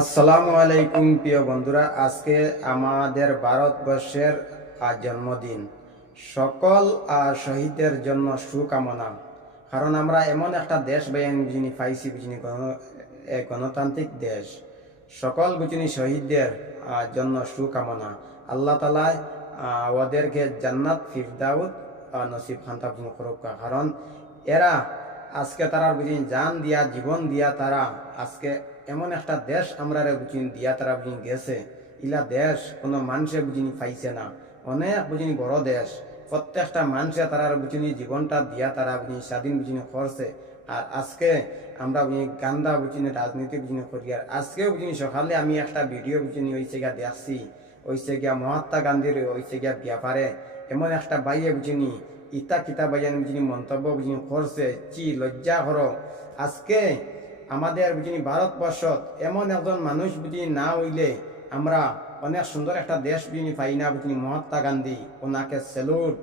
আসসালামু আলাইকুম প্রিয় বন্ধুরা, আজকে আমাদের ভারতবর্ষের জন্মদিন। সকল শহীদদের জন্য শুভকামনা। কারণ আমরা এমন একটা দেশ যিনি পাইছি বুঝিনি, গণতান্ত্রিক দেশ। সকল বুঝিনি শহীদদের জন্য শুভকামনা। আল্লাহ তালা ওদেরকে জান্নাত ফিরদাউদ নসিব খান্তা বুঝিনি করুক। কারণ এরা আজকে তারা বুঝিনি জান দিয়া জীবন দিয়া তারা আজকে এমন একটা দেশ আমরা বুঝিনি দিয়া তারা বুঝিনি গেছে। ইলা দেশ কোনো মানুষে বুঝিনি পাইছে না। অনেক বুঝিনি বড় দেশ। প্রত্যেকটা মানুষে তারা বুঝিনি জীবনটা দিয়া তারা বুঝিনি স্বাধীন বুঝিনি করছে। আর আজকে আমরা বুঝিনি গান্দা বুঝিনি রাজনীতি বুঝিনি করি। আর আজকেও বুঝিনি সকালে আমি একটা ভিডিও বুঝিনি হয়েছে গিয়া দেখছি, হয়েছে গিয়া মহাত্মা গান্ধীর হয়েছে গিয়া ব্যাপারে এমন একটা বাইয়ে বুঝিনি ইতা কিতা বাইয়ান বুঝিনি মন্তব্য বুঝিনি করছে। চি লজ্জা করো। আজকে আমাদের বুঝিনি ভারতবর্ষ এমন একজন মানুষ বুঝিনি না হইলে আমরা অনেক সুন্দর একটা দেশ বুঝিনি পাই না বুঝিনি। মহাত্মা গান্ধী, ওনাকে স্যালুট।